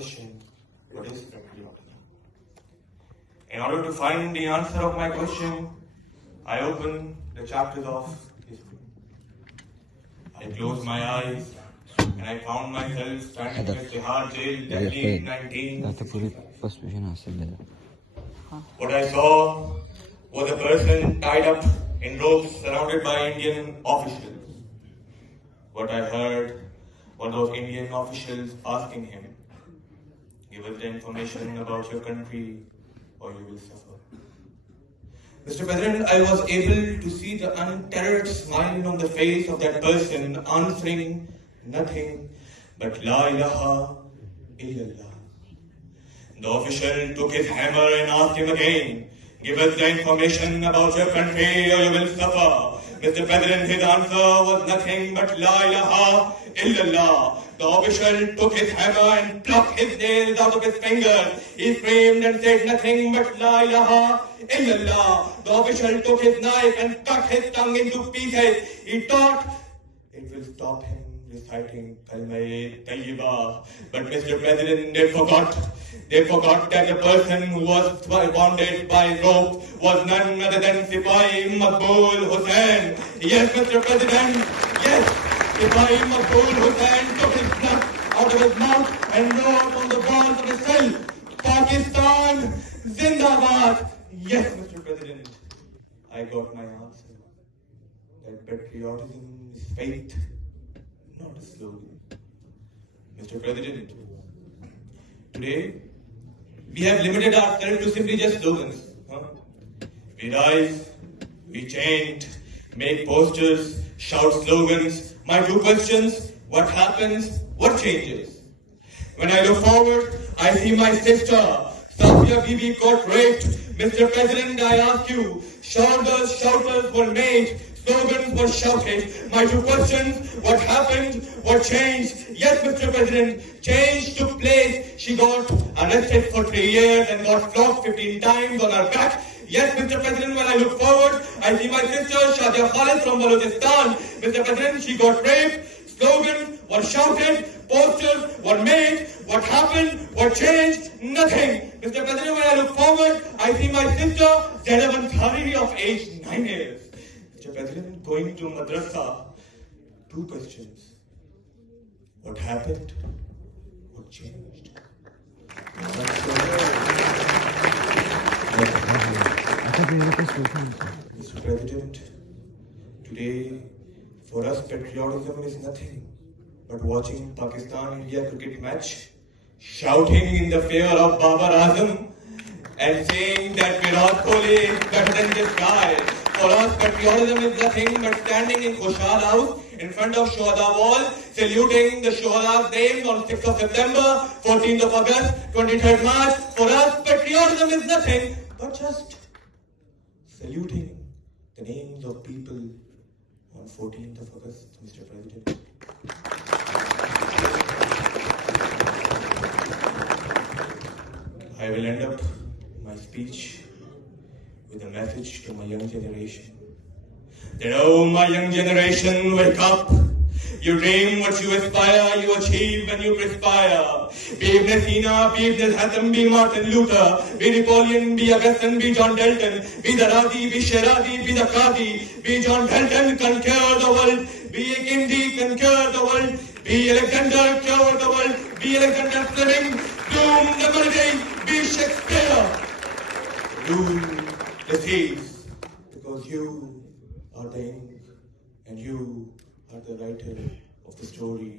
question, what is patriotism? In order to find the answer of my question, I open the chapters of history. I closed my eyes and I found myself standing at Tihar jail, Delhi in 1965. What I saw was a person tied up in ropes surrounded by Indian officials. What I heard were those Indian officials asking him, "Give us the information about your country or you will suffer." Mr. President, I was able to see the untethered smile on the face of that person answering nothing but La ilaha illallah. The official took his hammer and asked him again, "Give us the information about your country or you will suffer." Mr. President, his answer was nothing but La ilaha illallah. The official took his hammer and plucked his nails out of his fingers. He screamed and said nothing but La ilaha illallah. The official took his knife and cut his tongue into pieces. He thought it will stop him reciting Kalma-e-Tayyibah. But Mr. President, they forgot that the person who was bonded by rope was none other than Sipahi Maqbool Hussain. Yes, Mr. President, yes, Sipahi Maqbool Hussain took his blood out of his mouth and wrote on the walls of his cell, "Pakistan Zindabad." Yes, Mr. President, I got my answer. That patriotism is faith, not a slogan. Mr. President, today we have limited ourselves to simply just slogans. We rise, we chant, make posters, shout slogans. My two questions: what happens? What changes? When I look forward, I see my sister, Safia Bibi, got raped. Mr. President, I ask you, shouters were made, slogans were shouted. My two questions: what happened? What changed? Yes, Mr. President, change took place. She got arrested for 3 years and got flogged 15 times on her back. Yes, Mr. President, when I look forward, I see my sister Shadia Khalid from Balochistan. Mr. President, she got raped. Slogans were shouted, posters were made. What happened? What changed? Nothing. Mr. President, when I look forward, I see my sister Zainab Ansari of age 9 years. Mr. President, going to madrasa. Two questions: what happened? What changed? Mr. President, today for us patriotism is nothing but watching Pakistan-India cricket match, shouting in the fear of Babar Azam, and saying that Virat Kohli is better than this guy. For us, patriotism is nothing but standing in Khushal House in front of Shuhada Wall, saluting the Shuhada's names on 6th of September, 14th of August, 23rd March. For us, patriotism is nothing but just saluting the names of people on 14th of August, Mr. President. I will end up my speech with a message to my young generation. That, oh, my young generation, wake up. You dream what you aspire, you achieve when you perspire. Be Ibn Sina, be Ibn Hazm, be Martin Luther, be Napoleon, be Augustine, be John Dalton, be the Razi, be Shirazi, be the Qadi, be John Dalton, conquer the world, be Gandhi, conquer the world, be Alexander, cure the world, be Alexander Fleming, doom the melody, be Shakespeare, rule the seas, because you are the ink and you are the writer of the story